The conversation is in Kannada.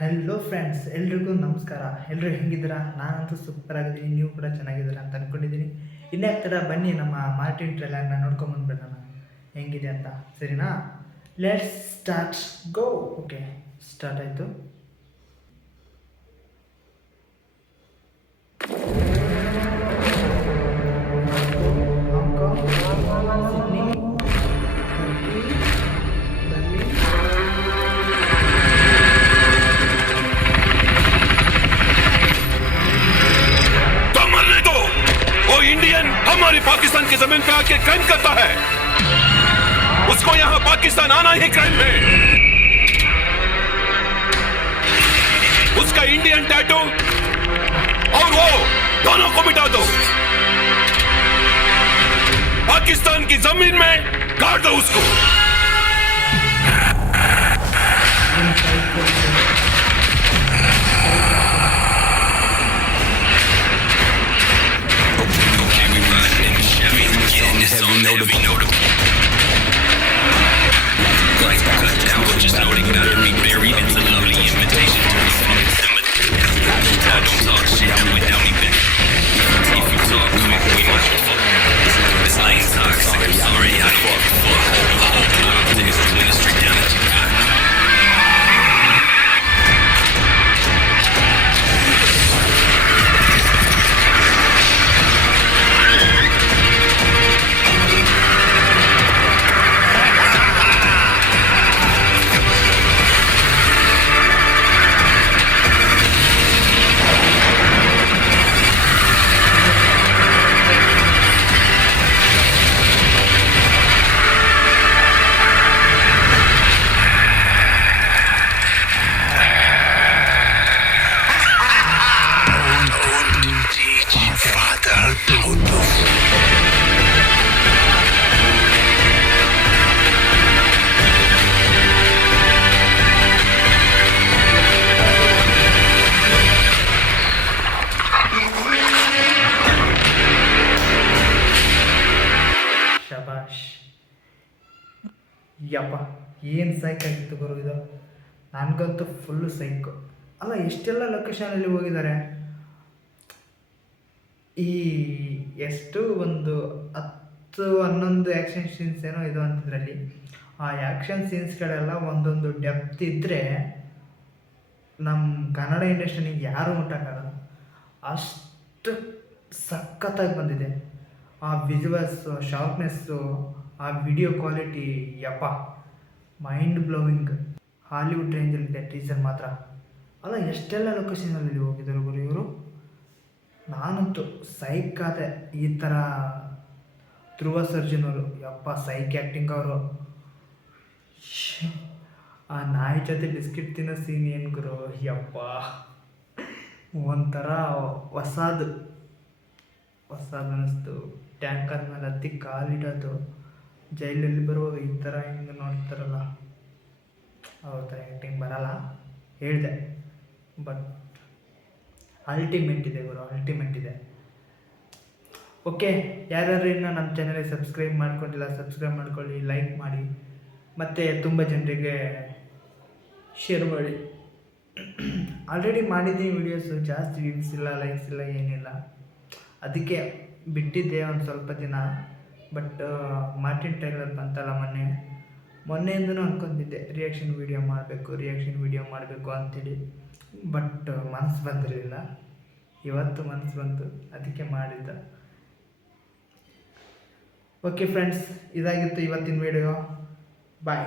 ಹೆಲೋ ಫ್ರೆಂಡ್ಸ್, ಎಲ್ರಿಗೂ ನಮಸ್ಕಾರ. ಎಲ್ಲರೂ ಹೆಂಗಿದ್ದೀರಾ? ನಾನಂತೂ ಸೂಪರ್ ಆಗಿದ್ದೀನಿ, ನೀವು ಕೂಡ ಚೆನ್ನಾಗಿದ್ದೀರಾ ಅಂತ ಅಂದ್ಕೊಂಡಿದ್ದೀನಿ. ಇನ್ನೇ ಥರ ಬನ್ನಿ ನಮ್ಮ ಮಾರ್ಟಿನ್ ಟ್ರೈಲರ್ನ ನೋಡ್ಕೊಂಬಂದ್ಬಿಡೋಣ ಹೆಂಗಿದೆ ಅಂತ, ಸರಿನಾ? Let's start go. Okay, start ಆಯಿತು. Hong Kong, Sydney, Berlin. इंडियन हमारी पाकिस्तान की जमीन पे आके क्राइम करता है, उसको यहाँ पाकिस्तान आना ही क्राइम है। उसका इंडियन टैटू और वो दोनों को मिटा दो। पाकिस्तान की जमीन में गाड़ दो उसको। ಶಬಾಷ್. ಯಪ್ಪ, ಏನು ಸೈಕ್ ಆಗಿತ್ತು ಗುರು ಇದು. ನನಗಂತೂ ಫುಲ್ಲು ಸೈಕು. ಅಲ್ಲ, ಎಷ್ಟೆಲ್ಲ ಲೊಕೇಶನಲ್ಲಿ ಹೋಗಿದ್ದಾರೆ. ಈ ಎಷ್ಟು ಒಂದು 10-11 ಆ್ಯಕ್ಷನ್ ಸೀನ್ಸ್ ಏನೋ ಇದು ಅಂತಿದ್ರಲ್ಲಿ. ಆ ಆ್ಯಕ್ಷನ್ ಸೀನ್ಸ್ಗಳೆಲ್ಲ ಒಂದೊಂದು ಡೆಪ್ತ್ ಇದ್ದರೆ ನಮ್ಮ ಕನ್ನಡ ಇಂಡಸ್ಟ್ರಿನಿಗೆ ಯಾರೂ ಮುಟ್ಟಕ್ಕಾಗಲ್ಲ, ಅಷ್ಟು ಸಖತ್ತಾಗಿ ಬಂದಿದೆ. ಆ ವಿಜುವಲ್ಸು, ಶಾರ್ಪ್ನೆಸ್ಸು, ಆ ವಿಡಿಯೋ ಕ್ವಾಲಿಟಿ, ಯಪ್ಪ, ಮೈಂಡ್ ಬ್ಲೋವಿಂಗ್. ಹಾಲಿವುಡ್ ರೇಂಜಲ್ಲಿದೆ ಟೀಸರ್ ಮಾತ್ರ. ಅಲ್ಲ, ಎಷ್ಟೆಲ್ಲ ಲೊಕೇಶನಲ್ಲಿ ಹೋಗಿದ್ದಾರೆ ಗುರು ಇವರು. ನಾನಂತೂ ಸೈಕ್ ಆದೆ. ಈ ಥರ ಧ್ರುವ ಸರ್ಜನ್ ಅವರು, ಯಪ್ಪ, ಸೈಕ್ ಆ್ಯಕ್ಟಿಂಗ್ ಅವರು. ಆ ನಾಯಿ ಜೊತೆ ಬಿಸ್ಕಿಟ್ ತಿನ್ನೋ ಸೀನ್ ಏನು ಗುರು, ಯಪ್ಪ, ಒಂಥರ ಹೊಸದು ಅನ್ನಿಸ್ತು. ಟ್ಯಾಂಕರ್ ಮೇಲೆ ಹತ್ತಿ ಕಾಲಿಡೋದು, ಜೈಲಲ್ಲಿ ಬರುವಾಗ ಈ ಥರ ಹಿಂಗೆ ನೋಡ್ತಾರಲ್ಲ, ಅವ್ರ ಥರ ಆ್ಯಕ್ಟಿಂಗ್ ಬರಲ್ಲ ಹೇಳಿದೆ. ಬಟ್ ಅಲ್ಟಿಮೇಟ್ ಇದೆ ಗುರು, ಅಲ್ಟಿಮೇಟ್ ಇದೆ. ಓಕೆ, ಯಾರ್ಯಾರು ಇನ್ನೂ ನಮ್ಮ ಚಾನಲ್ಗೆ ಸಬ್ಸ್ಕ್ರೈಬ್ ಮಾಡ್ಕೊಂಡಿಲ್ಲ, ಸಬ್ಸ್ಕ್ರೈಬ್ ಮಾಡ್ಕೊಳ್ಳಿ, ಲೈಕ್ ಮಾಡಿ, ಮತ್ತು ತುಂಬ ಜನರಿಗೆ ಶೇರ್ ಮಾಡಿ. ಆಲ್ರೆಡಿ ಮಾಡಿದ್ದೀನಿ ವೀಡಿಯೋಸು, ಜಾಸ್ತಿ ವ್ಯೂಸ್ ಇಲ್ಲ, ಲೈಕ್ಸ್ ಇಲ್ಲ, ಏನಿಲ್ಲ. ಅದಕ್ಕೆ ಬಿಟ್ಟಿದ್ದೆ ಒಂದು ಸ್ವಲ್ಪ ದಿನ. ಬಟ್ ಮಾರ್ಟಿನ್ ಟ್ರೈಲರ್ ಬಂತಲ್ಲ ಮೊನ್ನೆಯಿಂದನೂ ಅಂದ್ಕೊಂಡಿದ್ದೆ ರಿಯಾಕ್ಷನ್ ವೀಡಿಯೋ ಮಾಡಬೇಕು ಅಂಥೇಳಿ. ಬಟ್ ಮನಸ್ಸು ಬಂದಿರಲಿಲ್ಲ. ಇವತ್ತು ಮನಸ್ಸು ಬಂತು, ಅದಕ್ಕೆ ಮಾಡಿದ್ದ. ಓಕೆ ಫ್ರೆಂಡ್ಸ್, ಇದಾಗಿತ್ತು ಇವತ್ತಿನ ವೀಡಿಯೋ. ಬಾಯ್.